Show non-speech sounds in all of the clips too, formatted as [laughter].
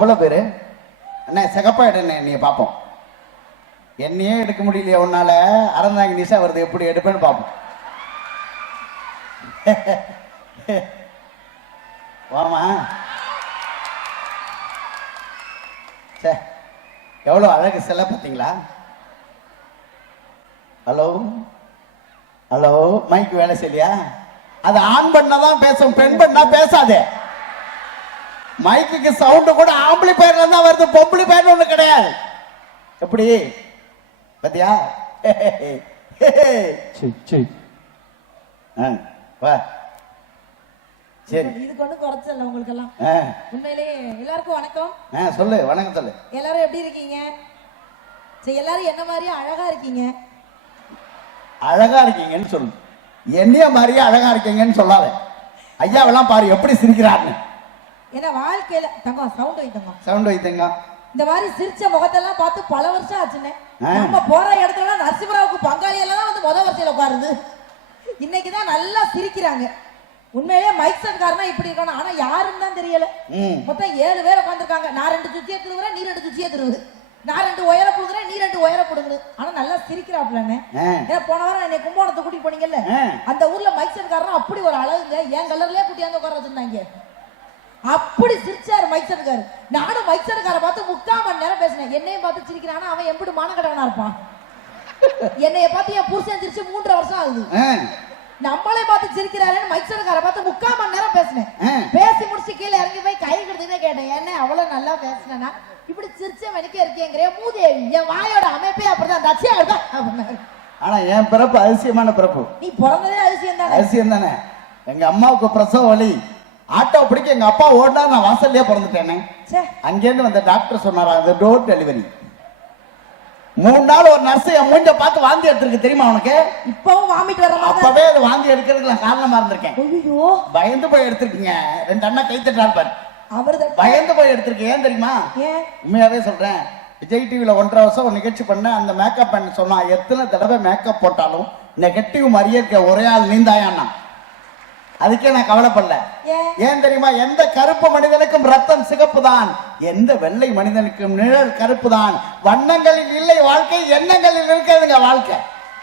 எவ்வளோ பேர்? பேரு அண்ணே சிகப்பா எடுண்ணே நீ பார்ப்போம் என்னையே எடுக்க முடியலையே உன்னால. அறந்தாங்க நிஷா வருது எப்படி எடுப்பேன்னு பார்ப்போம் [laughs] வாமா சே எவ்வளோ அழகு சிலை பார்த்தீங்களா? ஹலோ? ஹலோ மைக் வேலை செய்யலையா? அது ஆண் பண்ணாதான் பேசும் பெண் பண்ணா பேசாதே. மைக்குக்கு சவுண்ட் கூட ஆம்பளை பேர்ல தான் வருது. பொம்பளை பேர்ல ஒண்ணு கிடையாது. எப்படி? பாத்தியா? வா. சரி. இதுக்கு ஒன்றும் குறைச்சல உங்களுக்கு எல்லாம் ஆ, உண்மையிலேயே எல்லாருக்கும் வணக்கம். ஆ, சொல்லு வணக்கம் சொல்லு. எல்லாரும் எப்படி இருக்கீங்க? சரி எல்லாரும் என்ன மாதிரியே அழகா இருக்கீங்க? அழகா இருக்கீங்கன்னு சொல்லு. என்னைய மாதிரியே அழகா இருக்கீங்கன்னு சொல்லாத. ஐயாவெல்லாம் பாரு எப்படி சிரிக்கிறாருன்னு. ஏன்னா வாழ்க்கையில தங்கம் சவுண்ட் வை தங்கம் சவுண்ட் வைத்தங்க இந்த மாதிரி சிரிச்ச முகத்தெல்லாம் பார்த்து பல வருஷம் ஆச்சுண்ணே. ஆ. நம்ம போற இடத்துல நரசிம்மராவுக்கு பங்காளி எல்லாம் வந்து முத வரிசையில உட்காருது. இன்னைக்கு தான் நல்லா சிரிக்கிறாங்க. உண்மையிலேயே மைக் செட்காரனா இப்படி இருக்கணும் ஆனா யாருன்னு தான் தெரியல. மொத்தம் ஏழு பேர் உட்காந்துருக்காங்க நான் ரெண்டு சுத்தியே திருவுறேன் நீ ரெண்டு சுத்தியே திருவு. நான் ரெண்டு உயர புடுங்குறேன் நீ ரெண்டு உயர புடுங்குது. ஆனா நல்லா சிரிக்கிறாப்லண்ணே. ஏன்னா போன வாரம் என்னை கும்போணத்தை கூட்டிட்டு போனீங்கல்ல. அந்த ஊர்ல மைக் செட்காரனா அப்படி ஒரு அழகுங்க. என் கலர்லயே கூட்டியாந்து உட்கார வச்சிருந்தாங்க. அப்படி சிரிச்சாரு மைக் செட்காரு நானும் மைக் செட்கார பார்த்து முக்கால் மணி நேரம் பேசினேன். என்னையும் பார்த்து சிரிக்கிறானா? அவன் எப்படி மானக்கடவனா இருப்பான்? என்னைய பார்த்து என் புருஷன் சிரிச்சு மூன்றரை வருஷம் ஆகுது. நம்மளே பார்த்து சிரிக்கிறாருன்னு மைக் செட்கார பார்த்து முக்கால் மணி நேரம் பேசினேன். பேசி முடிச்சு கீழே இறங்கி போய் கை கொடுத்துமே கேட்டேன். என்ன அவ்வளவு நல்லா பேசினா இப்படி சிரிச்ச மணிக்கே இருக்கேங்கிற மூதேவி என் வாயோட அமைப்பே அப்படிதான் தச்சியா இருக்கா. ஆனா என் பிறப்பு அதிசயமான பிறப்பு. நீ பிறந்ததே அதிசயம் தானே அதிசயம் தானே எங்க அம்மாவுக்கு பிரசவ வலி. ஆட்டோ பிடிக்க எங்க அப்பா ஓடினா நான் வாசல்லே பிறந்துட்டேனே. அங்கேருந்து வந்த டாக்டர் சொன்னாரா அது டோர் டெலிவரி. மூணு நாள் ஒரு நர்ஸ் என் மூஞ்ச பார்த்து வாந்தி எடுத்திருக்கு தெரியுமா உனக்கு? இப்பவும் வாமிட் வர அப்பவே அது வாந்தி எடுக்கிறதுக்கு நான் காரணமா இருந்திருக்கேன். ஐயோ பயந்து போய் எடுத்திருக்கீங்க. ரெண்டு அண்ணா கை தட்டார் பாரு. அவரு பயந்து போய் எடுத்திருக்கேன் ஏன் தெரியுமா? உண்மையாவே சொல்றேன். விஜய் டிவில ஒன்றரை வருஷம் ஒரு நிகழ்ச்சி பண்ண அந்த மேக்கப் பண்ண சொன்னா எத்தனை தடவை மேக்கப் போட்டாலும் நெகட்டிவ் மாதிரியே இருக்க ஒரே ஆள் நீந்தாயான்னா அதுக்கே நான் கவலைப்படல. ஏன் தெரியுமா? எந்த கருப்பு மனிதனுக்கும் ரத்தம் சிகப்பு தான் எந்த வெள்ளை மனிதனுக்கும் நிழல் கருப்பு தான் வண்ணங்களில் இல்லை வாழ்க்கை எண்ணங்களில் இருக்கிறதுங்க வாழ்க்கை.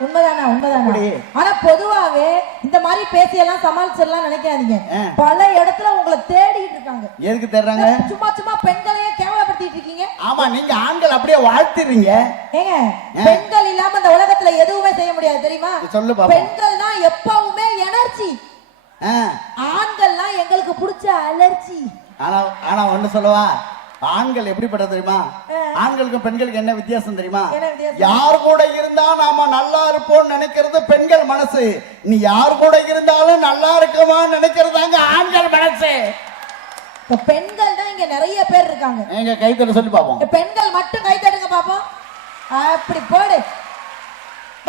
உண்மைதானா? உண்மைதானா. ஆனா பொதுவாவே இந்த மாதிரி பேசி எல்லாம் சமாளிச்சிடலாம் நினைக்காதீங்க. பல இடத்துல உங்களை தேடிட்டு இருக்காங்க. எதுக்கு தர்றாங்க சும்மா சும்மா பெண்களையே கேவலப்படுத்திட்டு இருக்கீங்க. ஆமா நீங்க ஆண்கள் அப்படியே வாழ்த்துறீங்க ஏங்க பெண்கள் இல்லாம இந்த உலகத்துல எதுவுமே செய்ய முடியாது தெரியுமா? சொல்லு. பெண்கள் தான் எப்பவுமே எனர்ஜி. ஆண்கள்லாம் எங்களுக்கு பிடிச்ச அலர்ஜி. ஆனா ஆனா ஒண்ணு சொல்லவா? ஆண்கள் எப்படிப்பட்டது தெரியுமா. ஆண்களுக்கும் பெண்களுக்கு என்ன வித்தியாசம் தெரியுமா? யார் கூட இருந்தா நாம நல்லா இருப்போம்னு நினைக்கிறது பெண்கள் மனசு. நீ யார் கூட இருந்தாலும் நல்லா இருக்குமா நினைக்கிறதாங்க ஆண்கள் மனசு. இப்ப பெண்கள் தான் இங்க நிறைய பேர் இருக்காங்க. எங்க கைத்தட்ட சொல்லி பார்ப்போம். இந்த பெண்கள் மட்டும் கை தட்டுங்க பாப்போம். அப்படி போடு.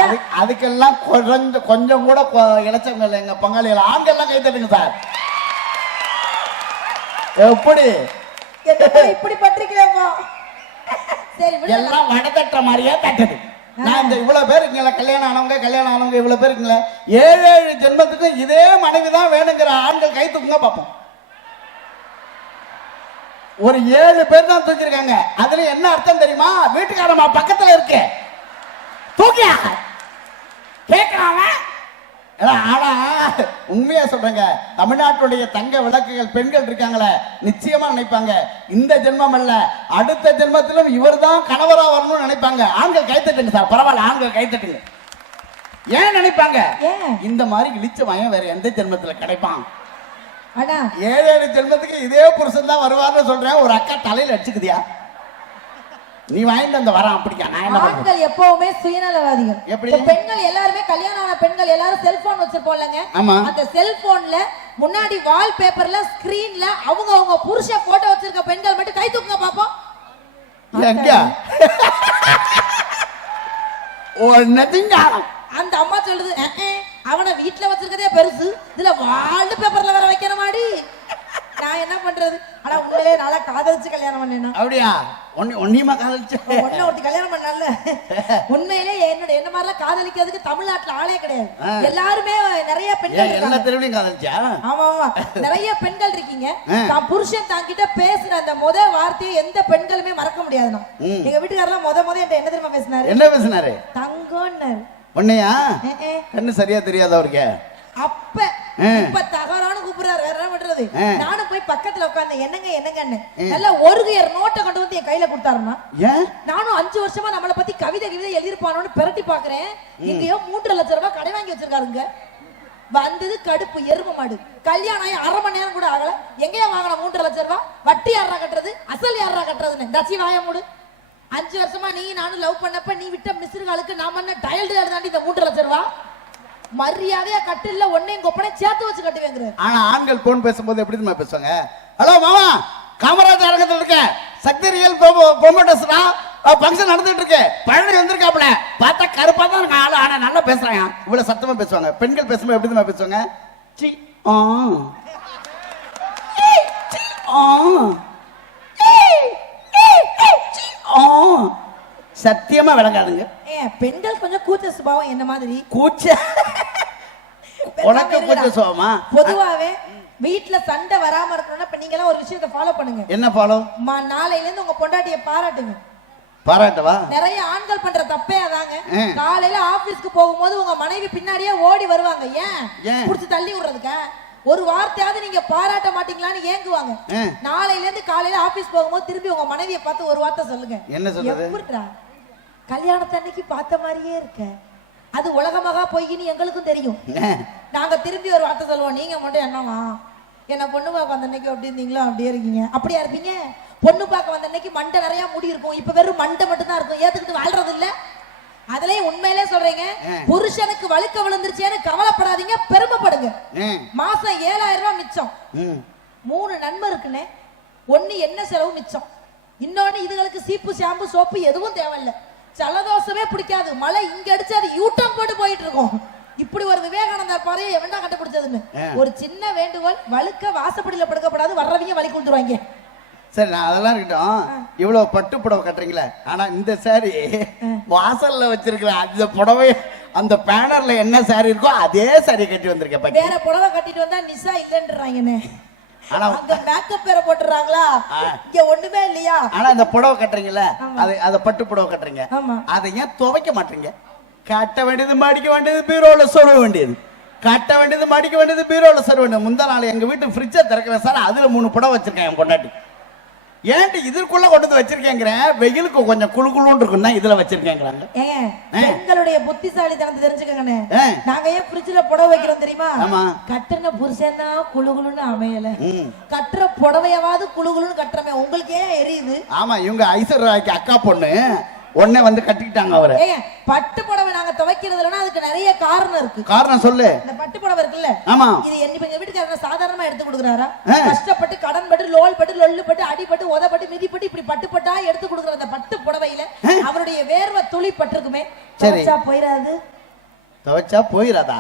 அதுக்கெல்லாம் கொஞ்சம் கொஞ்சம் கூட கொ- இளைச்சவங்க இல்லை. எங்க பங்காளிகள் ஆண்கள்லாம் கை தட்டுங்க சார். எப்படி? இப்படி விடுங்க. எல்லாம் வடதட்ட மாதிரியே தட்டுது. நான் இந்த இவ்வளவு பேர் இருக்கீங்களா? கல்யாணம் ஆனவங்க கல்யாணம் ஆனவங்க இவ்வளவு பேர் இருக்கீங்களா? ஏழு ஏழு ஜென்மத்துக்கு இதே மனைவி தான் வேணுங்கிற ஆண்கள் கை தூக்குங்க பார்ப்போம் ஒரு ஏழு பேர் தான் தூக்கியிருக்காங்க. அதுல என்ன அர்த்தம் தெரியுமா? வீட்டுக்காரமா பக்கத்துல இருக்கு. தூக்கியா? கேட்கறாங்க ஆனா உண்மையா சொல்றேங்க. தமிழ்நாட்டுடைய தங்க விளக்குகள் பெண்கள் இருக்காங்களே நிச்சயமா நினைப்பாங்க. இந்த ஜென்மம் அல்ல அடுத்த ஜென்மத்திலும் இவர்தான் கணவரா வரணும்னு நினைப்பாங்க. ஆண்கள் கைத்தட்டுங்க சார் பரவாயில்ல ஆண்கள் கைத்தட்டுங்க. ஏன் நினைப்பாங்க? இந்த மாதிரி இழிச்ச மயம் வேற எந்த ஜென்மத்துல கிடைப்பான்? அண்ணா ஏழு ஏழு ஜென்மத்துக்கு இதே புருஷன் தான் வருவார்னு சொல்றேன் ஒரு அக்கா தலையில அடிச்சுக்குதியா? நீ வாங்கிட்டு அந்த வரான் அப்படிக்கா நான் என்ன ஆண்கள் எப்பவுமே சுயநலவாதிகள். எப்படி? பெண்கள் எல்லாருமே கல்யாணம் ஆன பெண்கள் எல்லாரும் செல்போன் வச்சிருப்போம்லங்க. ஆமா. அந்த செல்போன்ல முன்னாடி வால் பேப்பர்ல ஸ்கிரீன்ல அவங்க அவங்க புருஷ போட்டோ வச்சிருக்க பெண்கள் மட்டும் கை தூக்குங்க பாப்போம். எங்க அந்த அம்மா சொல்லுது "அஹ், அஹ், அவனை வீட்டுல வச்சிருக்கதே பெருசு. இதுல வால் பேப்பர்ல வேற வைக்கணுமாடி? நான் என்ன பண்றது? ஆனா உண்மையிலே நல்லா காதலிச்சு கல்யாணம் பண்ணேனா அப்படியா? ஒன்னி ஒன்னியமா காதலிச்ச? ஒன்ன ஒருத்தி கல்யாணம் பண்ணால உண்மையிலே என்னோட என்ன மாதிரிலாம் காதலிக்கிறதுக்கு தமிழ்நாட்டுல ஆளே கிடையாது. எல்லாருமே நிறைய பெண்கள் எல்லா தெருவிலையும் காதலிச்சா ஆமா ஆமா. நிறைய பெண்கள் இருக்கீங்க. தான் புருஷன் தாங்கிட்ட பேசுற அந்த முத வார்த்தையை எந்த பெண்களுமே மறக்க முடியாதுண்ணா ம். எங்க வீட்டுக்காரெல்லாம் முத முத என்ன தெரியுமா பேசினாரு? என்ன பேசினாரு? தங்கம்னாரு உன்னையா. கண்ணு சரியா தெரியாது அவருக்கு? அப்ப. இப்ப தகரான்னு கூப்பிடுறாரு. வேற என்ன பண்றது. நானும் போய் பக்கத்துல உட்கார்ந்தேன் என்னங்க என்னங்கன்னு? நல்லா ஒரு நோட்டை கொண்டு வந்து என் கையில கொடுத்தாருன்னா ஏன் நானும் அஞ்சு வருஷமா நம்மள பத்தி கவிதை கவிதை எழுதிருப்பானோன்னு பிரட்டி பாக்குறேன் எங்கேயோ மூன்று லட்சம் ரூபாய் கடை வாங்கி வச்சிருக்காருங்க. வந்தது கடுப்பு எரும மாடு. கல்யாணம் ஆகி அரை மணி நேரம் கூட ஆகல. எங்கேயா வாங்கின மூன்று லட்சம் ரூபாய்? வட்டி யாரா கட்டுறது? அசல் யாரா கட்டுறதுன்னு. தச்சி வாய மூடு. அஞ்சு வருஷமா நீ நானும் லவ் பண்ணப்ப நீ விட்ட மிஸ்ருகாலுக்கு நான் பண்ண டயல் டயல் தாண்டி இந்த மூன்று லட்சம் ரூபாய்? மரியாதையா கட்டு இல்ல ஒன்னையும் கொப்பனை சேர்த்து வச்சு கட்டுவேங்கிறாரு. ஆனா ஆண்கள் போன் பேசும்போது எப்படி தெரியுமா பேசுவாங்க? ஹலோ மாமா காமராஜ் அரங்கத்தில் இருக்க சக்தி ரியல் ப்ரொமோட்டர்ஸ்னா ஃபங்க்ஷன் நடந்துட்டு இருக்கு. பழனி வந்திருக்காப்ல பார்த்தா கருப்பா தான் இருக்கு ஆளு ஆனா நல்லா பேசுறாங்க. இவ்வளவு சத்தமா பேசுவாங்க. பெண்கள் பேசும்போது எப்படி தான் பேசுவாங்க? சி ஆ ஆ ஆ சத்தியமா விளங்காதுங்க. பெண்கள் கொஞ்சம் கூச்ச சுபாவம் என்ன மாதிரி? கூச்ச? உனக்கு கூச்ச சுகமா பொதுவாவே வீட்ல சண்டை வராம இருக்கணும்னா இப்ப நீங்க எல்லாம் ஒரு விஷயத்தை ஃபாலோ பண்ணுங்க. என்ன ஃபாலோ மா- நாளையில இருந்து உங்க பொண்டாட்டிய பாராட்டுங்க. பாராட்டவா? நிறைய ஆண்கள் பண்ற தப்பே அதாங்க. காலையில ஆபீஸ்க்கு போகும்போது உங்க மனைவி பின்னாடியே ஓடி வருவாங்க. ஏன்? புடிச்சு தள்ளி விடுறதுக்கா? ஒரு வார்த்தையாவது நீங்க பாராட்ட மாட்டீங்களான்னு ஏங்குவாங்க. நாளையில இருந்து காலையில ஆபீஸ் போகும்போது திரும்பி உங்க மனைவியை பார்த்து ஒரு வார்த்தை சொல்லுங்க. என்ன சொல்றது? கல்யாணத்தன்னைக்கு பார்த்த மாதிரியே இருக்க. அது உலகமாக பொய்ன்னு எங்களுக்கும் தெரியும். நாங்க திரும்பி ஒரு வார்த்தை சொல்லுவோம். நீங்க மட்டும் என்னவா என்ன பொண்ணு பார்க்க வந்த அன்னைக்கு அப்படி இருந்தீங்களோ? அப்படியே இருக்கீங்க. அப்படியா இருப்பீங்க. பொண்ணு பார்க்க வந்த அன்னைக்கு மண்டை நிறைய முடி இருக்கும். இப்ப வெறும் மண்டை மட்டும் தான் இருக்கும். ஏத்துக்கிட்டு வாழ்றது இல்ல. அதுலயும் உண்மையிலே சொல்றீங்க. புருஷனுக்கு வழுக்க விழுந்துருச்சேன்னு கவலைப்படாதீங்க. பெருமைப்படுங்க. மாசம் ஏழாயிரம் ரூபாய் மிச்சம். மூணு நன்மை இருக்குண்ணே. ஒண்ணு என்ன செலவு மிச்சம். இன்னொன்னு இதுகளுக்கு சீப்பு ஷாம்பு சோப்பு எதுவும் தேவையில்ல. ஜலதோஷமே பிடிக்காது. மழை இங்க அடிச்சு அது யூட்டம் போட்டு போயிட்டு இருக்கும் இப்படி ஒரு விவேகானந்தர் பாறையை எவன்டா கண்டுபிடிச்சதுன்னு. ஒரு சின்ன வேண்டுகோள் வழுக்க வாசப்படியில படுக்கப்படாது வர்றவங்க வழி கொடுத்துருவாங்க. சரி நான் அதெல்லாம் இருக்கட்டும். இவ்வளவு பட்டு புடவை கட்டுறீங்களே. ஆனா இந்த சாரி வாசல்ல வச்சிருக்கிற அந்த புடவை அந்த பேனர்ல என்ன சாரி இருக்கோ அதே சாரி கட்டி வந்திருக்கேன். வேற புடவை கட்டிட்டு வந்தா நிசா இல்லைன்றாங்கண்ணே. ஆனா அங்க மேக்கப் வேற போட்டுறாங்களா. இங்க ஒண்ணுமே இல்லையா? ஆனா இந்த புடவை கட்டுறீங்கல்ல. அது அத பட்டு புடவை கட்டுறீங்க. அதை ஏன் துவைக்க மாட்டீங்க? கட்ட வேண்டியது மடிக்க வேண்டியது பீரோல சொருக வேண்டியது. கட்ட வேண்டியது மடிக்க வேண்டியது பீரோல சொருக வேண்டியது. முந்தா நாள் எங்க வீட்டு ஃப்ரிட்ஜை திறக்கிறேன் சார். அதுல மூணு புடவை வச்சிருக்கேன் என் பொண்டாட்டி. ஏன்ட்டு இதுக்குள்ள கொண்டு வந்து வச்சிருக்கேங்கிறேன் வெயிலுக்கு கொஞ்சம் குளு குளுன்னு இருக்கும் தான் இதுல வச்சிருக்கேங்கிறாங்க ஏங்க ஆ. பெண்களுடைய புத்திசாலித்தனத்தை தெரிஞ்சுக்கங்கண்ணே. நாங்க ஏன் ஃப்ரிட்ஜ்ல புடவை வைக்கிறோம் தெரியுமா ஆமா. கட்டுன புருஷன் தான் குளு குளுன்னு அமையல. கட்டுற புடவையாவது குளு குளுன்னு கட்டுறமே உங்களுக்கு ஏன் எரியுது ஆமா இவங்க ஐஸ்வர்யாக்கு அக்கா பொண்ணு உடனே வந்து கட்டிக்கிட்டாங்க அவரை. பட்டு புடவை நாங்க துவைக்கிறது இல்லைன்னா அதுக்கு நிறைய காரணம் இருக்கு. காரணம் சொல்லு. இந்த பட்டு புடவை இருக்குல்ல ஆமா. இது எங்க வீட்டுக்காரர் சாதாரணமா எடுத்து கொடுக்குறாரா. கஷ்டப்பட்டு கடன் பட்டு லோல் பட்டு லொல்லு பட்டு அடிபட்டு உதப்பட்டு மிதிப்பட்டு இப்படி பட்டு பட்டா எடுத்து கொடுக்குற அந்த பட்டு புடவையில அவருடைய வேர்வை துளி பட்டிருக்குமே. சரி. போயிடாது துவைச்சா போயிடாதா.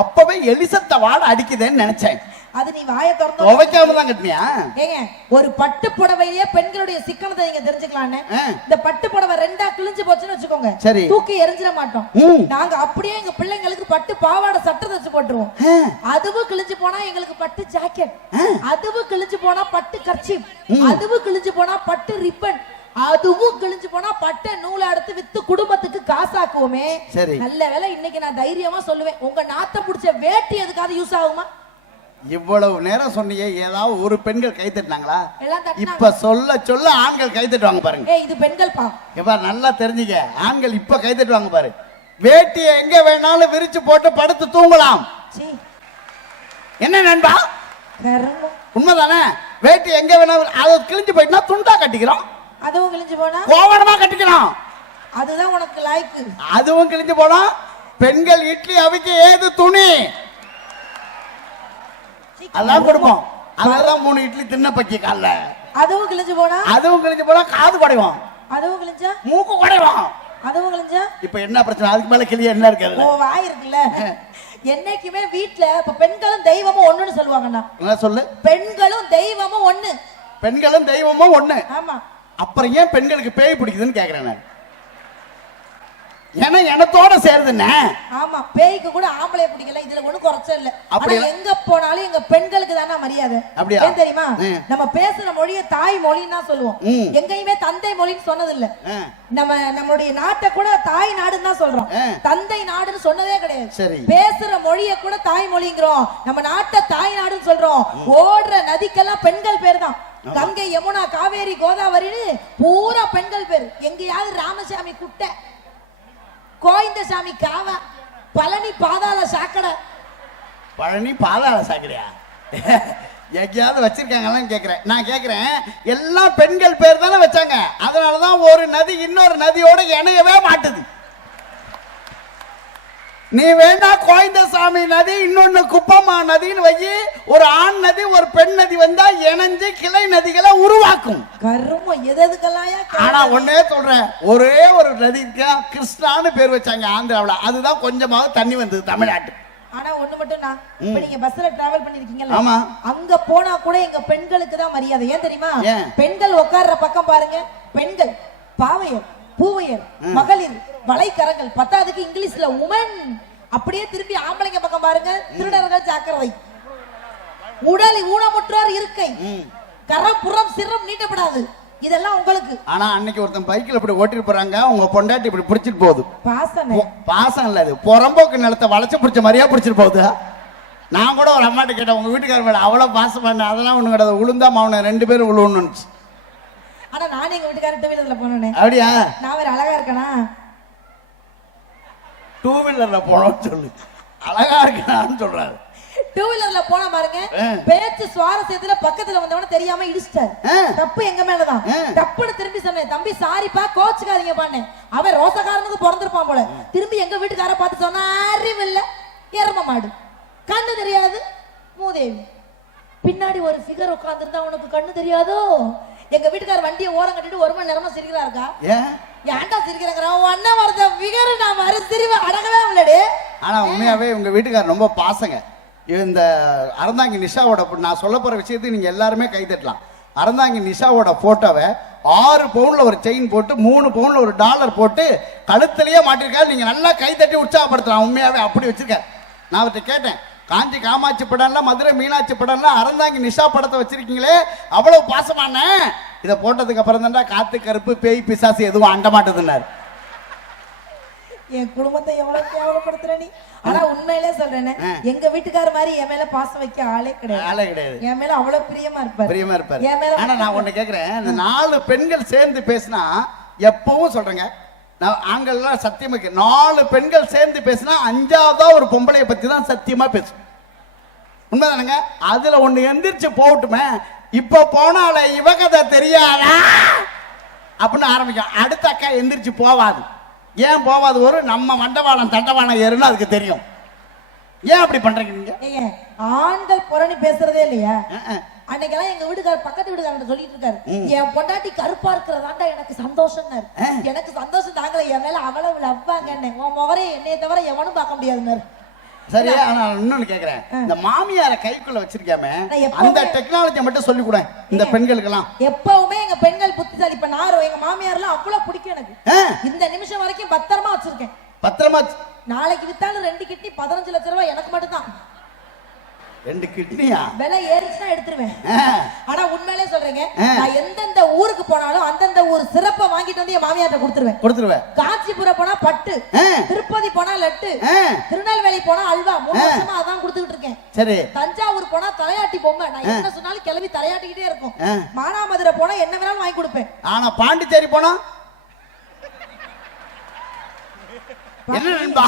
அப்பவே எலிசத்த வாட அடிக்குதுன்னு நினைச்சேன். அது நீ வாயை திறந்து துவைக்காம தான் கட்டினியா? ஏங்க ஒரு பட்டு புடவையிலேயே பெண்களுடைய சிக்கனத்தை நீங்க தெரிஞ்சுக்கலான்னு ஆ. இந்த பட்டு புடவை ரெண்டா கிழிஞ்சு போச்சுன்னு வச்சுக்கோங்க. சரி. தூக்கி எரிஞ்சிட மாட்டோம். நாங்க அப்படியே எங்க பிள்ளைங்களுக்கு பட்டு பாவாடை சட்டை தச்சு போட்டுருவோம். அதுவும் கிழிஞ்சு போனா எங்களுக்கு பட்டு ஜாக்கெட். அதுவும் கிழிஞ்சு போனா பட்டு கர்ச்சீப். அதுவும் கிழிஞ்சு போனா பட்டு ரிப்பன். அதுவும் கிழிஞ்சு போனா பட்டை நூலை எடுத்து வித்து குடும்பத்துக்கு காசாக்குவோமே. நல்ல வேளை இன்னைக்கு நான் தைரியமா சொல்லுவேன். உங்க நாத்த புடிச்ச வேட்டி எதுக்காவது யூஸ் ஆகுமா? இவ்வளவு நேரம் சொன்னீங்க ஏதாவது ஒரு பெண்கள் கை தட்டினாங்களா. இப்ப சொல்ல சொல்ல ஆண்கள் கை தட்டுவாங்க பாருங்க. இது பெண்கள் இப்ப நல்லா தெரிஞ்சுக்க. ஆண்கள் இப்ப கை தட்டுவாங்க பாரு. வேட்டியை எங்க வேணாலும் விரிச்சு போட்டு படுத்து தூங்கலாம். என்ன நண்பா? உண்மைதானே? வேட்டி எங்க வேணாலும் அது கிழிஞ்சு போயிட்டுனா துண்டா கட்டிக்கிறோம். அதுவும் கிழிஞ்சு போனா? கோவணமா கட்டிக்கிறோம் அதுதான் உனக்கு லாய்க்கு. அதுவும் கிழிஞ்சு போனா பெண்கள் இட்லி அவிக்க ஏது துணி? அதான் கொடுப்போம். அதெல்லாம் மூணு இட்லி தின்ன பக்கி காலைல. அதுவும் கிழிஞ்சு போனா? அதுவும் கிழிஞ்சு போனா காது குடைவோம். அதுவும் கிழிஞ்சா? மூக்கு குடைவோம். அதுவும் கிழிஞ்சா? இப்ப என்ன பிரச்சனை? அதுக்கு மேல கிளிய என்ன ஓ இருக்கு வாய் இருக்குல்ல. என்னைக்குமே வீட்ல இப்ப பெண்களும் தெய்வமும் ஒண்ணுன்னு சொல்லுவாங்கண்ணா. என்ன சொல்லு? பெண்களும் தெய்வமும் ஒண்ணு. பெண்களும் தெய்வமும் ஒண்ணு. ஆமா. அப்புறம் ஏன் பெண்களுக்கு பேய் பிடிக்குதுன்னு கேக்குறேன் நான். ஏன்னா எனத்தோட சேருதுண்ணே ஆமா பேய்க்கு கூட ஆம்பளைய பிடிக்கல இதுல ஒண்ணும் குறைச்ச இல்ல. ஆனா அப்படியா? எங்க போனாலும் எங்க பெண்களுக்கு தானே மரியாதை. அப்படியா? ஏன் தெரியுமா. நம்ம பேசுற மொழிய தாய் மொழின்னு சொல்லுவோம். எங்கேயுமே தந்தை மொழின்னு சொன்னது இல்ல நம்ம நம்மளுடைய நாட்டை கூட தாய் நாடுன்னு தான் சொல்றோம். தந்தை நாடுன்னு சொன்னதே கிடையாது. பேசுற மொழிய கூட தாய் மொழிங்கிறோம். நம்ம நாட்டை தாய் நாடுன்னு சொல்றோம். ஓடுற நதிக்கெல்லாம் பெண்கள் பேர் தான். கங்கை யமுனா காவேரி கோதாவரின்னு பூரா பெண்கள் பேர். எங்கேயாவது ராமசாமி குட்டை கோவிந்தசாமி காவ பழனி பாதாள சாக்கடை. பழனி பாதாள சாக்கடையா? எங்கேயாவது வச்சிருக்காங்களான்னு கேட்குறேன் நான் கேட்குறேன் எல்லாம் பெண்கள் பேர் தானே வச்சாங்க. அதனாலதான் ஒரு நதி இன்னொரு நதியோட இணையவே மாட்டுது. நீ வேணா கோயந்தசாமி நதி இன்னொன்னு குப்பம்மா நதின்னு வை ஒரு ஆண் நதி ஒரு பெண் நதி வந்தா இணைஞ்சு கிளை நதிகளை உருவாக்கும். கருமம் எது எதுக்கெல்லாம் ஆனா ஒன்னே சொல்றேன் ஒரே ஒரு நதிக்கு கிருஷ்ணான்னு பேர் வச்சாங்க ஆந்திராவுல. அதுதான் கொஞ்சமாவது தண்ணி வந்தது தமிழ்நாட்டுக்கு ஆனா ஒண்ணு மட்டும் நான் இப்ப நீங்க பஸ்ல டிராவல் பண்ணிருக்கீங்கல்ல ஆமா. அங்க போனா கூட எங்க பெண்களுக்கு தான் மரியாதை. ஏன் தெரியுமா? பெண்கள் உட்கார்ற பக்கம் பாருங்க பெண்கள் பாவையர் பூவையர் மகளிர் வளைக்கரங்கள் பத்தாவதுக்கு இங்கிலீஷ்ல உமன் அப்படியே திரும்பி ஆம்பளைங்க பக்கம் பாருங்க. திருடர்கள் ஜாக்கிரதை. உடல் ஊனமுற்றோர் இருக்கை. கரம் புறம் சிரம் நீட்டப்படாது. இதெல்லாம் உங்களுக்கு. ஆனா அன்னைக்கு ஒருத்தன் பைக்கில் இப்படி ஓட்டிட்டு போறாங்க. உங்க பொண்டாட்டி இப்படி பிடிச்சிட்டு போகுது. பாசனை பொ- பாசம் இல்ல அது புறம்போக்கு நிலத்தை வளைச்சு பிடிச்ச மாதிரியா பிடிச்சிட்டு போகுது. நான் கூட ஒரு அம்மாட்ட கேட்டேன் உங்க வீட்டுக்கார மேல அவ்வளவு பாசம் பண்ண அதெல்லாம் ஒண்ணு கிடையாது. உளுந்தா மாவன ரெண்டு பேரும் உழுவணும்னு ஆனா நானே எங்க வீட்டுக்காரர் டூ வீலர்ல போனேனே. அப்படியா? நான் வேற அழகா இருக்கனா? டூ வீலர்ல போனோம்னு சொல்லு. அழகா இருக்கான்னு சொல்றாரு. டூ வீலர்ல போன பாருங்க. பேச்சு சுவாரஸ்யத்துல பக்கத்துல வந்தவன தெரியாம இடிச்சிட்டாரு. தப்பு எங்க மேலதான். தப்புன்னு திரும்பி சொன்னேன். தம்பி சாரிப்பா கோச்சுக்காதீங்க பாண்ணேன் அவன் ரோசக்காரனுக்கு பிறந்திருப்பான் போல. திரும்பி எங்க வீட்டுக்கார பார்த்து சொன்னா அறிவில்ல. எரும மாடு. கண்ணு தெரியாது. மூதேவி. பின்னாடி ஒரு ஃபிகர் உட்கார்ந்திருந்தா உனக்கு கண்ணு தெரியாதோ? வீட்டுக்கார வண்டியை ஓரம் கட்டிட்டு ஒரு மணி நேரமா சிரிக்கிறா இருக்கா? ஏன்? ஏன்டா சிரிக்கிறாங்க? ஒன்ன வரத ஃபிகர் நான் வர சிரிவ அடங்கவே இல்லடே. ஆனா உண்மையாவே உங்க வீட்டுக்காரர் ரொம்ப பாசங்க. இந்த அறந்தாங்கி நிஷாவோட நான் சொல்ல போற விஷயத்தை நீங்க எல்லாருமே கை தட்டலாம் அறந்தாங்கி நிஷாவோட போட்டோவை ஆறு பவுன்ல ஒரு செயின் போட்டு மூணு பவுன்ல ஒரு டாலர் போட்டு கழுத்துலயே மாட்டிருக்காரு. நீங்க நல்லா கை தட்டி உற்சாகப்படுத்தலாம். உண்மையாவே அப்படி வச்சிருக்காரு. நான் அவர்கிட்ட கேட்டேன் காஞ்சி காமாட்சி படம்ல மதுரை மீனாட்சி படம்ல அறந்தாங்கி நிஷா படத்தை வச்சிருக்கீங்களே? அவ்வளவு பாசமான இதை போட்டதுக்கு அப்புறம் தான்டா காத்து கருப்பு பேய் பிசாசு எதுவும் அண்ட மாட்டதுன்னாரு. என் குடும்பத்தை எவ்வளவு கேவலப்படுத்துற நீ? ஆனா உண்மையிலே சொல்றேனே ஆ. எங்க வீட்டுக்கார மாதிரி என் மேல பாசம் வைக்க ஆளே கிடையாது. ஆளே கிடையாது. என் மேல அவ்வளவு பிரியமா இருப்பாரு. பிரியமா இருப்பாரு. என் மேல ஆனா நான் ஒண்ணு கேக்குறேன் இந்த நாலு பெண்கள் சேர்ந்து பேசினா எப்பவும் சொல்றேங்க நான் ஆண்கள்லாம் சத்தியமா நாலு பெண்கள் சேர்ந்து பேசினா அஞ்சாவதா ஒரு பொம்பளைய பத்தி தான் சத்தியமா பேசும். உண்மைதானங்க? அதுல ஒண்ணு எந்திரிச்சு போகட்டுமே இப்ப போனால இவ கதை தெரியாதா? அப்படின்னு ஆரம்பிக்கும். அடுத்த அக்கா எந்திரிச்சு போவாது. ஏன் போவாது? ஒரு நம்ம மண்டவாளம் தண்டவாளம் ஏறுன்னு அதுக்கு தெரியும். ஏன் அப்படி பண்றீங்க நீங்க? ஆண்கள் புறணி பேசுறதே இல்லையா. அன்னைக்கெல்லாம் எங்க வீட்டுக்கார பக்கத்து வீட்டுக்காரன் சொல்லிட்டு இருக்காரு என் பொண்டாட்டி கருப்பா இருக்கிறதாண்டா எனக்கு சந்தோஷம்னாரு எனக்கு சந்தோஷம் தாங்கல. என் மேல அவ்வளவு லவ்வாங்க உன் முகரே என்னைய தவிர எவனும் பார்க்க முடியாதுன்னாரு. சரி ஆனா இன்னொன்னு கேக்குறேன். இந்த மாமியார கைக்குள்ள வச்சிருக்காம அந்த டெக்னாலஜியை மட்டும் சொல்லி கூட இந்த பெண்களுக்கெல்லாம். எப்பவுமே எங்க பெண்கள் புத்திசாலி இப்ப நாரோ எங்க மாமியார்லாம் அவ்வளவு பிடிக்கும் எனக்கு. இந்த நிமிஷம் வரைக்கும் பத்திரமா வச்சிருக்கேன். பத்திரமா நாளைக்கு வித்தாலும் ரெண்டு கிட்னி பதினஞ்சு லட்ச ரூபாய் எனக்கு மட்டும்தான். ரெண்டு கிட்னியா விலை ஏறிச்சுன்னா எடுத்துருவேன். ஆனா உண்மையிலே சொல்றேங்க. நான் எந்தெந்த ஊருக்கு போனாலும் அந்தந்த ஊர் சிறப்பை வாங்கிட்டு வந்து என் மாமியார்ட்ட கொடுத்துருவேன். கொடுத்துருவேன். காஞ்சிபுரம் போனா பட்டு திருப்பதி போனா லட்டு திருநெல்வேலி போனா அல்வா மூணு. வருஷமா அதான் கொடுத்துக்கிட்டு இருக்கேன். சரி. தஞ்சாவூர் போனா தலையாட்டி பொம்மை நான் என்ன சொன்னாலும் கிளம்பி தலையாட்டிக்கிட்டே இருக்கும். மானாமதுரை போனா என்ன வேணாலும் வாங்கி கொடுப்பேன். ஆனா பாண்டிச்சேரி போனா? என்ன நண்பா?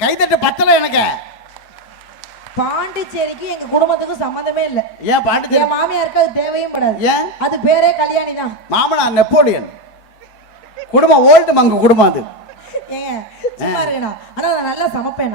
கைதட்டு பத்தல எனக்கு. பாண்டிச்சேரிக்கு எங்க குடும்பத்துக்கும் சம்மந்தமே இல்ல. ஏன் பாண்டிச்சேரி? என் மாமியாருக்கு அது தேவையும் படாது. ஏன்? அது பேரே கல்யாணி தான் மாமனார் நெப்போலியன். குடும்பம் ஓல்டு மங்கு குடும்பம் அது. ஏங்க சும்மா இருக்கணும் ஆனா நான் நல்லா சமைப்பேன்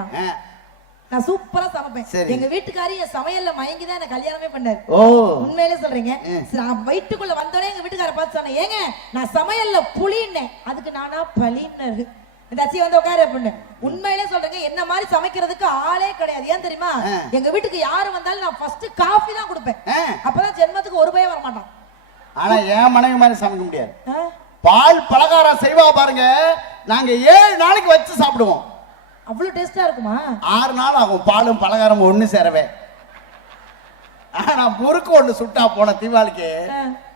நான் சூப்பரா சமைப்பேன். எங்க வீட்டுக்காரி என் சமையல்ல மயங்கி தான் என்ன கல்யாணமே பண்ணாரு. ஓ. உண்மையிலே சொல்றீங்க. நான் வயிற்றுக்குள்ள வந்தோடனே எங்க வீட்டுக்கார பார்த்து சொன்னேன் ஏங்க நான் சமையல்ல புளின்னேன். அதுக்கு நானா பலின்னாரு தச்சி வந்து உட்காரு அப்படின்னு. உண்மையிலே சொல்றேங்க என்ன மாதிரி சமைக்கிறதுக்கு ஆளே கிடையாது. ஏன் தெரியுமா? எங்க வீட்டுக்கு யாரு வந்தாலும் நான் ஃபர்ஸ்ட் காஃபி தான் கொடுப்பேன். அப்பதான் ஜென்மத்துக்கு ஒரு பயம் வர மாட்டான் ஆனா என் மனைவி மாதிரி சமைக்க முடியாது? பால் பலகாரம் செய்வா பாருங்க நாங்க ஏழு நாளைக்கு வச்சு சாப்பிடுவோம். அவ்வளவு டேஸ்டா இருக்குமா? ஆறு நாள் ஆகும் பாலும் பலகாரமும் ஒண்ணு சேரவே. ஆனா முறுக்கு ஒண்ணு சுட்டா போன தீபாவளிக்கு.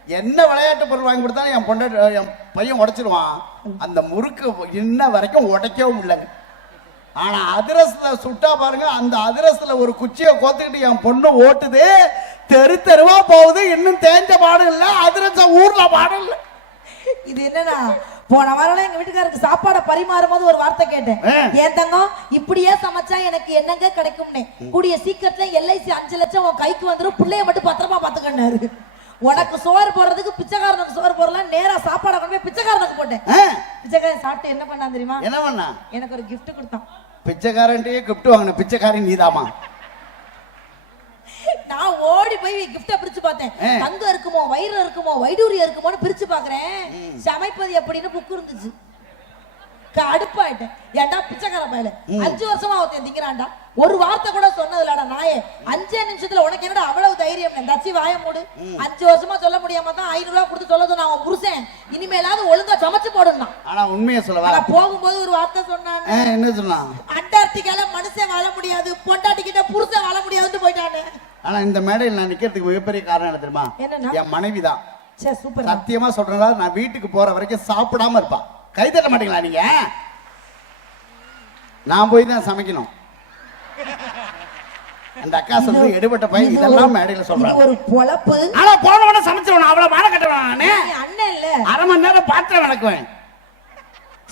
என்ன விளையாட்டு பொருள் வாங்கி கொடுத்தாலும் என் பொண்டாட்டி என் பையன் உடைச்சிருவான். அந்த முறுக்கு இன்ன வரைக்கும் உடைக்கவும் இல்லைங்க. ஆனா அதிரசத்துல சுட்டா பாருங்க அந்த அதிரசத்துல ஒரு குச்சியை கோத்துக்கிட்டு என் பொண்ணு ஓட்டுது. தெரு தெருவா போகுது. இன்னும் தேஞ்ச பாடும் இல்ல. அதிரசம் ஊர்ல பாடும் இல்ல. இது என்னன்னா போன வாரம் எங்க வீட்டுக்காரருக்கு சாப்பாடை பரிமாறும் போது ஒரு வார்த்தை கேட்டேன். ஏன் தங்கம் இப்படியே சமைச்சா எனக்கு என்னங்க கிடைக்கும்னே. கூடிய சீக்கிரத்துல எல்ஐசி அஞ்சு லட்சம் உன் கைக்கு வந்துரும் பிள்ளைய மட்டும் பத்திரமா பாத்துக்கன்னாரு. உனக்கு சோறு போடுறதுக்கு பிச்சைக்காரனுக்கு சோறு போடலாம் நேரா சாப்பாடை கொண்டு போய் பிச்சைக்காரனுக்கு போட்டேன். பிச்சைக்காரன் சாப்பிட்டு என்ன பண்ணான் தெரியுமா? என்ன பண்ணா? எனக்கு ஒரு gift கொடுத்தான். பிச்சைக்காரன்ட்டே கிஃப்ட் வாங்கின பிச்சைக்காரி நீதாமா நான் ஓடி போய் கிஃப்ட பிரிச்சு பார்த்தேன். தங்கம் இருக்குமோ வைரம் இருக்குமோ வைடூரியம் இருக்குமோன்னு பிரிச்சு பாக்குறேன் சமைப்பது எப்படின்னு புக் இருந்துச்சு. அடுப்பாயிட்டேன். ஏன்டா பிச்சைக்கார பயல? அஞ்சு வருஷமா ஒருத்தன் திங்கிறான்டா. ஒரு வார்த்தை கூட சொன்னது இல்லடா நாயே. அஞ்சே நிமிஷத்துல உனக்கு என்னடா அவ்வளவு தைரியம்? தச்சி வாய மூடு. அஞ்சு வருஷமா சொல்ல முடியாம தான் ஐநூறு ரூபாய் கொடுத்து சொல்ல சொன்ன அவன் புருஷன். இனிமேலாவது ஒழுங்கா சமைச்சு போடணும் ஆனா உண்மையை சொல்லவா? போகும்போது ஒரு வார்த்தை சொன்னான். என்ன சொன்னான்? அண்டார்டிகால மனுஷன் வாழ முடியாது. பொண்டாட்டி கிட்ட புருஷன் வாழ முடியாதுன்னு போயிட்டானே. ஆனா இந்த மேடையில் நான் நிக்கிறதுக்கு மிகப்பெரிய காரணம் என்ன தெரியுமா? என் மனைவி தான் சே சூப்பர் சத்தியமா சொல்றேன் நான் வீட்டுக்கு போற வரைக்கும் சாப்பிடாம இருப்பா. கை தட்ட மாட்டீங்களா நீங்க? நான் போய் தான் சமைக்கணும். அந்த அக்கா சொல்லி எடுபட்ட பையன். இதெல்லாம் மேடையில சொல்றாங்க. ஒரு பொழப்பு ஆனா போனவன சமைச்சிருவேன். அவ்வளவு மான கட்டுவேன் நானு. அண்ணன் இல்ல. அரை மணி நேரம் பாத்திரம் விளக்குவேன்.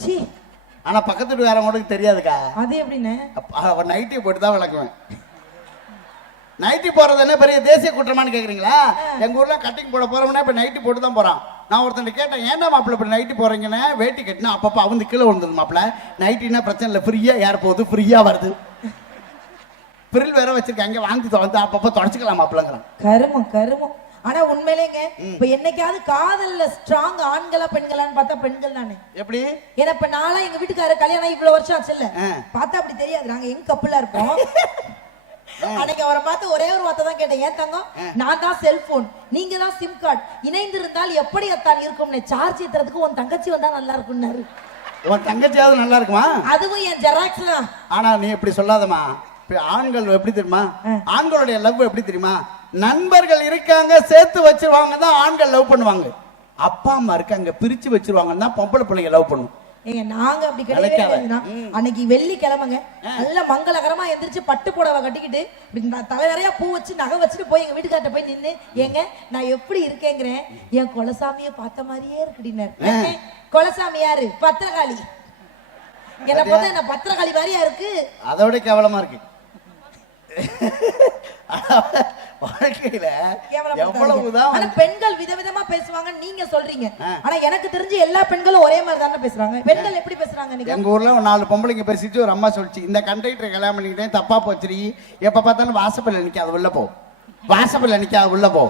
சீ ஆனா பக்கத்து வீட்டுக்காரங்களுக்கு தெரியாதுக்கா. அது எப்படின்னு? நைட்டி போட்டு தான் விளக்குவேன். நைட்டி போறது என்ன பெரிய தேசிய குற்றமான்னு கேக்குறீங்களா? எங்க ஊர்ல கட்டிங் போட போறவனே இப்ப நைட்டி போட்டு தான் போறான். நான் ஒருத்தன் கேட்டேன் ஏன்டா மாப்பிள்ள இப்படி நைட்டி போறீங்கன்னு? வேட்டி கட்டினா அப்பப்ப அவங்க கீழே விழுந்தது மாப்பிள்ள. நைட்டினா பிரச்சனை இல்லை ஃப்ரீயா ஏற போகுது ஃப்ரீயா வருது. பிரில் வேற வச்சிருக்காங்க வாங்கி தொடர்ந்து அப்பப்ப தொடச்சிக்கலாம் மாப்பிள்ளங்கிறான். கருமம் கருமம். ஆனா உண்மையிலேங்க இப்ப என்னைக்காவது காதல்ல ஸ்ட்ராங் ஆண்களா பெண்களான்னு பார்த்தா பெண்கள் தானே. எப்படி? ஏன்னா இப்ப நாளா எங்க வீட்டுக்காரர் கல்யாணம் இவ்வளவு வருஷம் ஆச்சுல்ல. ஆ. பார்த்தா அப்படி தெரியாது. நாங்க எங்க கப்பலா இருப்போம். அன்னைக்கு அவரை பார்த்து ஒரே ஒரு வார்த்தை தான் கேட்டேன். ஏன் தங்கம்? நான் தான் செல்போன் நீங்க தான் சிம் கார்டு இணைந்து இருந்தால் எப்படி அத்தான் இருக்கும்னு? சார்ஜ் ஏத்துறதுக்கு உன் தங்கச்சி வந்தா நல்லா இருக்கும்னாரு. உன் தங்கச்சியாவது நல்லா இருக்குமா? அதுவும் என் ஜெராக்ஸ் தான். ஆனா நீ இப்படி சொல்லாதம்மா. இப்ப ஆண்கள் எப்படி தெரியுமா? ஆண்களுடைய லவ் எப்படி தெரியுமா? நண்பர்கள் இருக்காங்க சேர்த்து வச்சிருவாங்க தான் ஆண்கள் லவ் பண்ணுவாங்க. அப்பா அம்மா இருக்காங்க பிரிச்சு வச்சிருவாங்க தான் பொம்பளை பிள்ளைங்க லவ் பண்ணும். ஏங்க நாங்க அப்படி. கிடையாதுண்ணா. அன்னைக்கு வெள்ளி கிழமைங்க நல்ல மங்களகரமா எந்திரிச்சு பட்டு புடவை கட்டிக்கிட்டு தலை நிறைய பூ வச்சு நகை வச்சுட்டு போய் எங்க வீட்டுக்கார்ட்ட போய் நின்னு ஏங்க நான் எப்படி இருக்கேங்கிறேன்? என் குலசாமிய பார்த்த மாதிரியே இருக்குடினார் குலசாமி யாரு? பத்திரகாளி. என்ன பார்த்தா என்ன பத்திரகாளி மாதிரியா இருக்கு? அதோட கேவலமா இருக்கு. வாழ்க்கையில. எவ்வளவுதான் பெண்கள் விதவிதமா பேசுவாங்க நீங்க சொல்றீங்க. ஆனா எனக்கு தெரிஞ்சு எல்லா பெண்களும் ஒரே மாதிரி தானே பேசுறாங்க. பெண்கள் எப்படி பேசுறாங்க எங்க ஊர்ல ஒரு நாலு பொம்பளைங்க பேசிட்டு ஒரு அம்மா சொல்லிச்சு இந்த கண்டக்டரை கல்யாணம் பண்ணிக்கிட்டேன் தப்பா போச்சுரி எப்ப பார்த்தாலும் வாசப்பல்ல நிக்காது உள்ள போ. வாசப்பல்ல நிக்காது உள்ள போ.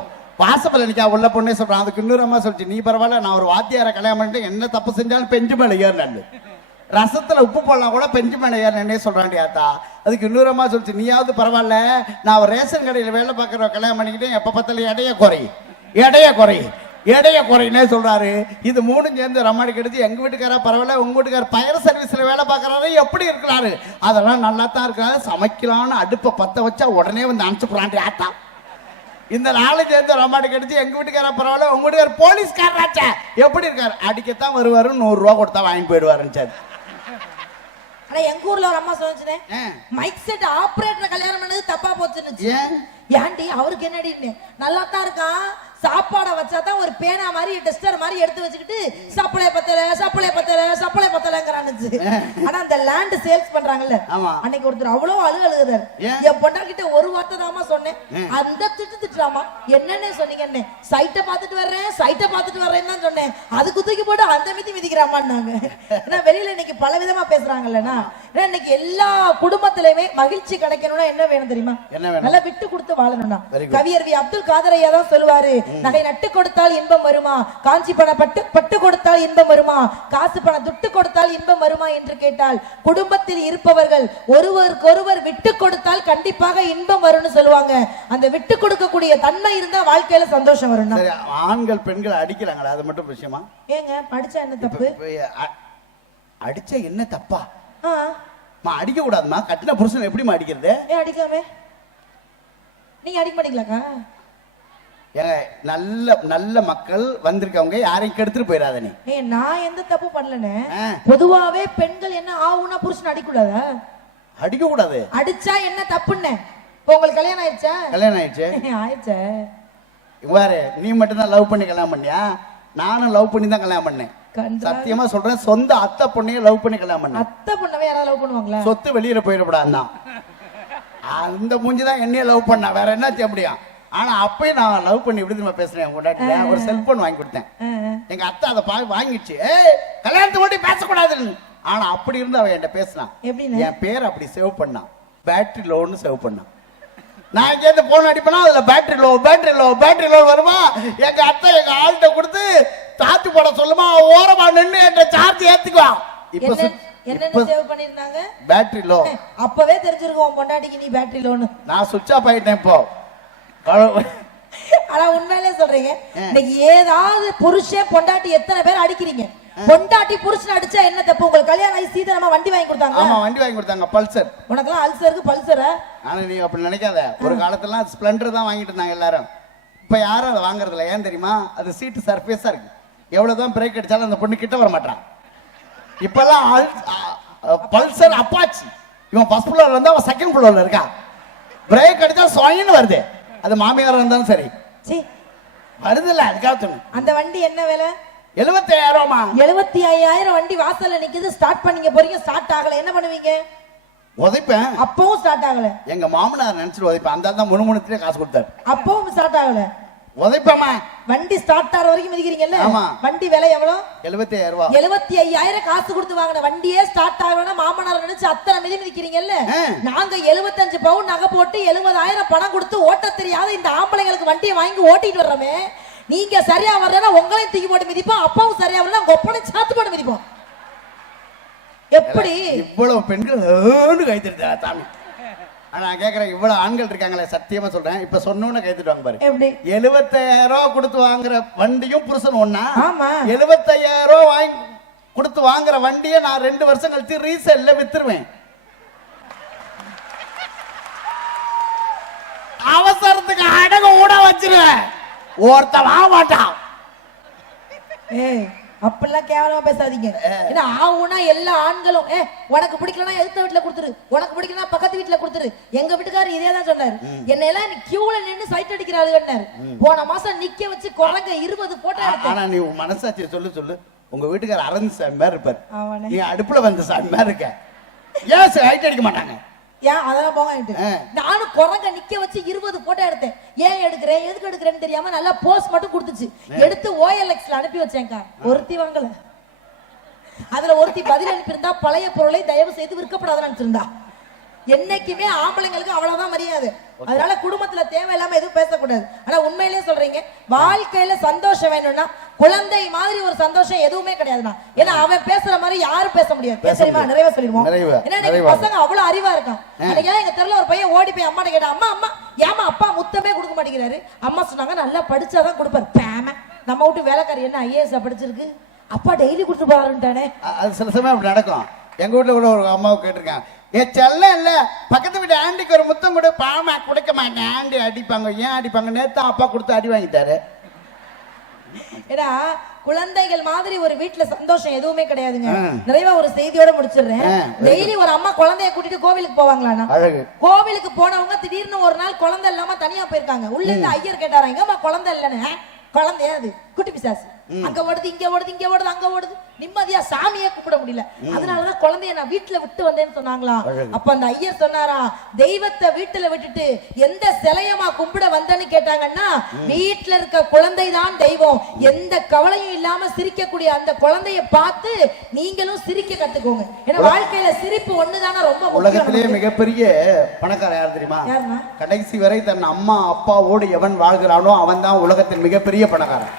வாசப்பல்ல நிக்காது உள்ள பொண்ணே சொல்றான். அதுக்கு இன்னொரு அம்மா சொல்லிச்சு நீ பரவாயில்ல நான் ஒரு வாத்தியாரை கல்யாணம் பண்ணிட்டு என்ன தப்பு செஞ்சாலும் பெஞ்சு மேல ஏறலன்னு ரசத்துல உப்பு போடலாம் கூட பெஞ்சு மேலே ஏறலன்னே சொல்கிறாண்டி ஆத்தா. அதுக்கு இன்னொரு அம்மா சொல்லிச்சு நீயாவது பரவாயில்ல நான் ஒரு ரேஷன் கடையில் வேலை பார்க்குற கல்யாணம் பண்ணிக்கிட்டேன் எப்ப பார்த்தாலும் எடைய குறை எடைய குறை எடைய குறைனே சொல்றாரு. இது மூணும் சேர்ந்து ரம்மாடி கெடுத்து எங்க வீட்டுக்காரா பரவாயில்ல உங்க வீட்டுக்கார பயர் சர்வீஸ்ல வேலை பார்க்கறாரு எப்படி இருக்கிறாரு? அதெல்லாம் நல்லா தான் இருக்கிறாரு. சமைக்கலாம்னு அடுப்பை பத்த வச்சா உடனே வந்து அனுப்பிச்சுடுறாண்டி ஆத்தா. இந்த நாலு சேர்ந்து ரம்மாடி கெடுத்து எங்க வீட்டுக்காரா பரவாயில்ல உங்க வீட்டுக்கார போலீஸ்காரராச்சா எப்படி இருக்காரு? அடிக்கத்தான் வருவாரு நூறு ரூபா கொடுத்தா வாங்கி போயிடுவாருன்னு சார் ஆனா எங்க ஊர்ல ஒரு அம்மா சொல்லுச்சுனே. மைக் செட் ஆபரேட்டர் கல்யாணம் பண்ணது தப்பா போச்சுன்னு ஏன்? ஏன்டி அவருக்கு என்னடின்னு நல்லா தான் இருக்கான் சாப்பாடை வச்சா தான் ஒரு பேனா மாதிரி டெஸ்டர் மாதிரி எடுத்து வச்சுக்கிட்டு சப்பளை பத்தல சப்பளை பத்தல சப்பளை பத்தலங்கிறானுச்சு ஆனா அந்த லேண்ட் சேல்ஸ் பண்றாங்கல்ல. அன்னைக்கு ஒருத்தர் அவ்வளவு அழுகு அழுகுதாரு? என் பொண்ணா கிட்ட ஒரு வார்த்தை தாமா சொன்னேன். அந்த திட்டு திட்டுறாமா என்னன்னு சொன்னீங்கன்னு சைட்டை பார்த்துட்டு வர்றேன் சைட்டை பார்த்துட்டு வர்றேன்னு தான் சொன்னேன். அதுக்கு தூக்கி போட்டு அந்த மிதி மிதிக்கிறாமான்னாங்க. ஏன்னா வெளியில இன்னைக்கு பல விதமா பேசுறாங்கல்லண்ணா ஏன்னா இன்னைக்கு எல்லா குடும்பத்திலயுமே மகிழ்ச்சி கிடைக்கணும்னா என்ன வேணும் தெரியுமா? நல்லா விட்டு கொடுத்து வாழணும்னா Very good. கவியர் வி அப்துல் காதர் ஐயா தான் சொல்லுவாரு நகை நட்டு கொடுத்தால் இன்பம் வருமா? காஞ்சி பண பட்டு பட்டு கொடுத்தால் இன்பம் வருமா? காசு பணம் துட்டு கொடுத்தால் இன்பம் வருமா என்று கேட்டால் குடும்பத்தில் இருப்பவர்கள் ஒருவருக்கொருவர் விட்டு கொடுத்தால் கண்டிப்பாக இன்பம் வரும்னு சொல்லுவாங்க. அந்த விட்டு கொடுக்கக்கூடிய தன்மை இருந்தா வாழ்க்கையில சந்தோஷம் வரும்னா. சரி ஆண்கள் பெண்கள் அடிக்கிறாங்களா அது மட்டும் விஷயமா? ஏங்க படிச்சா என்ன தப்பு? அடிச்சா என்ன தப்பா? அடிக்க கூடாதுமா? கட்டின புருஷன் எப்படிமா அடிக்கிறது? அடிக்காம நீங்க அடிக்க மாட்டீங்களாக்கா? நல்ல நல்ல மக்கள் வந்திருக்கவங்க யாரையும் கெடுத்துட்டு போயிடாத நீ. நான் எந்த தப்பு பண்ணலனே? ஆ, பொதுவாவே பெண்கள் என்ன ஆவுனா புருஷன் அடிக்கூடாதா அடிக்க கூடாது அடிச்சா என்ன தப்புன்னு? உங்களுக்கு கல்யாணம் ஆயிடுச்சா? கல்யாணம் ஆயிடுச்சு. [laughs] ஆயிடுச்சா? பாரு நீ மட்டும் தான் லவ் பண்ணி கல்யாணம் பண்ணியா? நானும் லவ் பண்ணி தான் கல்யாணம் பண்ணேன். சத்தியமா சொல்றேன் சொந்த அத்தை பொண்ணையே லவ் பண்ணி கல்யாணம் பண்ணேன். அத்தை பொண்ணவே யாராவது லவ் பண்ணுவாங்களா? சொத்து வெளியில போயிடக்கூடாதுதான். அந்த மூஞ்சி தான் என்னைய லவ் பண்ணா. வேற என்ன செய்ய முடியும்? ஆனா அப்பயும் நான் லவ் பண்ணி எப்படி தெரியுமா பேசுறேன் கொண்டாட்டி ஒரு செல்போன் வாங்கி கொடுத்தேன். எங்க அத்தை அதை பா வாங்கிடுச்சு. ஏய் கல்யாணத்தை மட்டும் பேசக்கூடாதுன்னு. ஆனா அப்படி இருந்து அவ என்கிட்ட பேசினான்? என் பேர் அப்படி சேவ் பண்ணான். பேட்டரி லோன்னு சேவ் பண்ணான். நான் இங்கேருந்து போன் அடிப்பேனா அதுல battery low battery low battery low வருமா? எங்க அத்தை எங்க ஆள்கிட்ட கொடுத்து தாத்து போட சொல்லுமா? ஓரமா நின்னு என்கிட்ட சார்ஜ் ஏத்துக்குவா இப்ப என்னென்ன சேவ் பண்ணிருந்தாங்க பேட்டரி லோ அப்பவே தெரிஞ்சிருக்கும் உன் பொண்டாட்டிக்கு நீ பேட்டரி லோனு நான் சுவிட்ச் ஆஃப் ஆயிட்டேன் இப்போ. ஆனா உண்மையிலே சொல்றீங்க. இன்னைக்கு ஏதாவது புருஷன் பொண்டாட்டி எத்தனை பேர் அடிக்கிறீங்க? பொண்டாட்டி புருஷன் அடிச்சா என்ன தப்பு? உங்களுக்கு கல்யாணம் ஆகி சீதனமா வண்டி வாங்கி கொடுத்தாங்க ஆமா வண்டி வாங்கி கொடுத்தாங்க பல்சர். உனக்கெல்லாம் அல்சருக்கு பல்சரா ஆனா நீ அப்படி நினைக்காத. ஒரு காலத்துல ஸ்ப்ளெண்டர் தான் வாங்கிட்டு இருந்தாங்க எல்லாரும். இப்ப யாரும் அதை வாங்குறது இல்ல ஏன் தெரியுமா? அது சீட்டு சர்ஃபேஸா இருக்கு. எவ்வளவுதான் பிரேக் அடிச்சாலும் அந்த பொண்ணு கிட்ட வர மாட்டான் இப்பெல்லாம் பல்சர் அப்பாச்சி. இவன் ஃபர்ஸ்ட் ஃப்ளோர்ல இருந்தா அவன் செகண்ட் ஃப்ளோர்ல இருக்கா. பிரேக் அடிச்சா சொயின்னு வருது. அது மாமியார் இருந்தாலும் சரி. சீ. வருது இல்ல அதுக்காக சொன்னேன் அந்த வண்டி என்ன விலை? எழுபத்தாயிரமா எழுபத்தி ஐயாயிரம் வண்டி வாசல்ல நிக்குது ஸ்டார்ட் பண்ணீங்க போறீங்க ஸ்டார்ட் ஆகல. என்ன பண்ணுவீங்க? உதைப்பேன். அப்பவும் ஸ்டார்ட் ஆகல. எங்க மாமனார் நினைச்சிட்டு உதைப்பேன். அந்த தான் முணுமுணுத்துலேயே காசு கொடுத்தாரு. அப்பவும் ஸ்டார்ட் ஆகல. உதைப்பேமா வண்டி ஸ்டார்ட் ஆகிற வரைக்கும் மிதிக்கிறீங்கல்ல? ஆமா. வண்டி விலை எவ்வளவு எழுபத்தாயிரம் ரூபாய் எழுபத்தி ஐயாயிரம் காசு கொடுத்து வாங்கின வண்டியே ஸ்டார்ட் ஆகணும்னா மாமனார் நினைச்சு அத்தனை மிதி மிதிக்கிறீங்கல்ல. நாங்க எழுபத்தஞ்சு பவுன் நகை போட்டு எழுபதாயிரம் பணம் கொடுத்து ஓட்ட தெரியாத இந்த ஆம்பளைங்களுக்கு வண்டியை வாங்கி ஓட்டிட்டு வர்றோமே. நீங்க சரியா வரலன்னா உங்களையும் தூக்கி போட்டு மிதிப்போம். அப்பாவும் சரியா வரல உங்க ஒப்பனையும் சாத்து போட்டு மிதிப்போம். எப்படி? இவ்வளவு பெண்கள் கைத்தெடுத்தா சாமி. நான் கேக்குறேன் இவ்வளவு ஆண்கள் இருக்காங்களே சத்தியமா சொல்றேன். இப்ப சொன்னோன்னு கைத்துட்டு பாரு. எப்படி? எழுபத்தாயிரம் ரூபாய் கொடுத்து வாங்குற வண்டியும் புருஷன் ஒண்ணா? ஆமா. எழுபத்தாயிரம் ரூபாய் வாங்கி கொடுத்து வாங்குற வண்டியை நான் ரெண்டு வருஷம் கழிச்சு ரீசேல்ல வித்துருவேன். அவசரத்துக்கு அடகு கூட வச்சிருவேன். ஒருத்த வாங்க மாட்டான். ஏய். அப்படிலாம் கேவலமா பேசாதீங்க. ஏன்னா ஆவுனா எல்லா ஆண்களும் ஏ உனக்கு பிடிக்கலனா எதிர்த்த வீட்டுல கொடுத்துரு? உனக்கு பிடிக்கலனா பக்கத்து வீட்டுல கொடுத்துரு. எங்க வீட்டுக்காரர் இதே தான் சொன்னாரு. என்ன எல்லாம் கியூல நின்னு சைட் அடிக்கிறாளுன்னாரு போன மாசம் நிக்க வச்சு குரங்க இருபது போட்டோ ஆனா நீ உன் மனசாட்சியை சொல்லு சொல்லு. உங்க வீட்டுக்கார அரந்து சாமி மாதிரி இருப்பார். நீ அடுப்புல வந்த சாமி மாதிரி இருக்க. ஏன் ஹைட் அடிக்க மாட்டாங்க? ஏன் அதெல்லாம். நானும் குரங்க நிக்க வச்சு இருபது போட்டோ எடுத்தேன். ஏன் எடுக்கிறேன்? எதுக்கு எடுக்கிறேன்னு தெரியாம நல்லா போஸ்ட் மட்டும் கொடுத்துச்சு. எடுத்து ஓஎல்எக்ஸ்ல அனுப்பி வச்சேன்க்கா. ஒருத்தி வாங்கல. அதுல ஒருத்தி பதில் அனுப்பியிருந்தா பழைய பொருளை தயவு செய்து விற்கப்படாதுன்னு நினைச்சிருந்தா. என்னைக்குமே ஆம்பளைங்களுக்கு அவ்வளவுதான் மரியாதை. அதனால குடும்பத்துல தேவையில்லாம எதுவும் பேசக்கூடாது. ஆனா உண்மையிலேயே சொல்றீங்க. வாழ்க்கையில சந்தோஷம் வேணும்னா குழந்தை மாதிரி ஒரு சந்தோஷம் எதுவுமே கிடையாதுண்ணா ஏன்னா அவன் பேசுற மாதிரி யாரும் பேச முடியாது. தெரியுமா. நிறைய சொல்லிடுவோம். நிறைவா, ஏன்னா நிறைவா. பசங்க அவ்வளவு அறிவா இருக்கான். அன்னைக்கு எங்க தெருல ஒரு பையன் ஓடி போய் அம்மாட்ட கேட்டா அம்மா அம்மா ஏமா அப்பா முத்தமே கொடுக்க மாட்டேங்கிறாரு. அம்மா சொன்னாங்க நல்லா படிச்சாதான் கொடுப்பாரு. பேம நம்ம வீட்டு வேலைக்காரி என்ன ஐஏஎஸ் படிச்சிருக்கு? அப்பா டெய்லி கொடுத்து போறாருன்ட்டானே. அது சில சமயம் அப்படி நடக்கும். எங்க வீட்டுல கூட ஒரு அம்மாவை கேட்டிருக்கேன். ஏ செல்லம் இல்ல. பக்கத்து வீட்டு ஆண்டிக்கு ஒரு முத்தம் கொடு. பாமா கொடுக்க மாட்டேன் ஆண்டி அடிப்பாங்க? ஏன் அடிப்பாங்க? நேத்து அப்பா கொடுத்து அடி வாங்கிட்டாரு. ஏன்னா குழந்தைகள் மாதிரி ஒரு வீட்ல சந்தோஷம் எதுவுமே கிடையாதுங்க. நிறைவா ஒரு செய்தியோட முடிச்சிடுறேன். டெய்லி ஒரு அம்மா குழந்தைய கூட்டிட்டு கோவிலுக்கு போவாங்களாண்ணா. கோவிலுக்கு போனவங்க திடீர்னு ஒரு நாள் குழந்தை இல்லாம தனியா போயிருக்காங்க. உள்ள இருந்து ஐயர் கேட்டாரா எங்கம்மா குழந்தை இல்லைன்னு? "ஆ, குழந்தையா அது? குட்டி பிசாசு. அங்க ஓடுது இங்க ஓடுது இங்க ஓடுது அங்க ஓடுது. நிம்மதியா சாமியே கூப்பிட முடியல. அதனாலதான் குழந்தைய நான் வீட்டுல விட்டு வந்தேன்னு சொன்னாங்களா. அப்ப அந்த ஐயர் சொன்னாரா தெய்வத்தை வீட்டுல விட்டுட்டு எந்த சிலையமா கும்பிட வந்தேன்னு கேட்டாங்கன்னா வீட்டுல இருக்க குழந்தை தான் தெய்வம். எந்த கவலையும் இல்லாம சிரிக்கக்கூடிய அந்த குழந்தைய பார்த்து நீங்களும் சிரிக்க கத்துக்கோங்க. ஏன்னா வாழ்க்கையில சிரிப்பு ஒண்ணுதானே ரொம்ப உலகத்திலேயே. மிகப்பெரிய பணக்காரன் யார் தெரியுமா? கடைசி வரை தன் அம்மா அப்பாவோடு எவன் வாழ்கிறானோ அவன் தான் உலகத்தின் மிகப்பெரிய பணக்காரன்.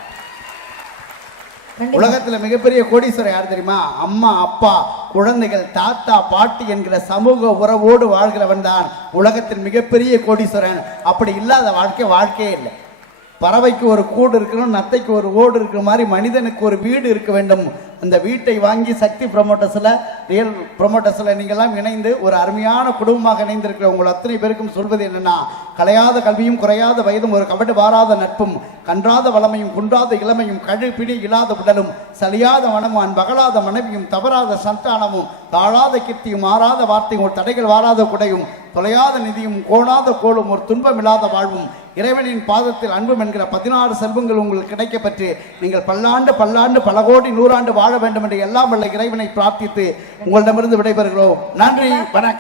உலகத்துல மிகப்பெரிய கோடீஸ்வரர் யார் தெரியுமா? அம்மா அப்பா குழந்தைகள் தாத்தா பாட்டி என்கிற சமூக உறவோடு வாழ்கிறவன் தான் உலகத்தின் மிகப்பெரிய கோடீஸ்வரன். அப்படி இல்லாத வாழ்க்கை வாழ்க்கையே இல்லை. பறவைக்கு ஒரு கூடு இருக்கணும் நத்தைக்கு ஒரு ஓடு இருக்கிற மாதிரி மனிதனுக்கு ஒரு வீடு இருக்க வேண்டும். அந்த வீட்டை வாங்கி சக்தி ப்ரொமோட்டர்ஸில் ரியல் ப்ரொமோட்டர்ஸில் நீங்கள்லாம் இணைந்து ஒரு அருமையான குடும்பமாக இணைந்திருக்கிற உங்கள் அத்தனை பேருக்கும் சொல்வது என்னென்னா கலையாத கல்வியும் குறையாத வயதும் ஒரு கபடு வாராத நட்பும் கன்றாத வளமையும் குன்றாத இளமையும் கழு பிடி இல்லாத உடலும் சலியாத மனமும் அன்பகலாத மனைவியும் தவறாத சந்தானமும் தாழாத கீர்த்தியும் மாறாத வார்த்தையும் ஒரு தடைகள் வாராத குடையும் தொலையாத நிதியும் கோணாத கோளும் ஒரு துன்பமில்லாத வாழ்வும் இறைவனின் பாதத்தில் அன்பும் என்கிற பதினாறு செல்வங்கள் உங்களுக்கு கிடைக்கப் பெற்று நீங்கள் பல்லாண்டு பல்லாண்டு பல கோடி நூறாண்டு வாழ வேண்டும் என்று எல்லாம் வல்ல இறைவனை பிரார்த்தித்து உங்களிடமிருந்து விடைபெறுகிறோம். நன்றி வணக்கம்.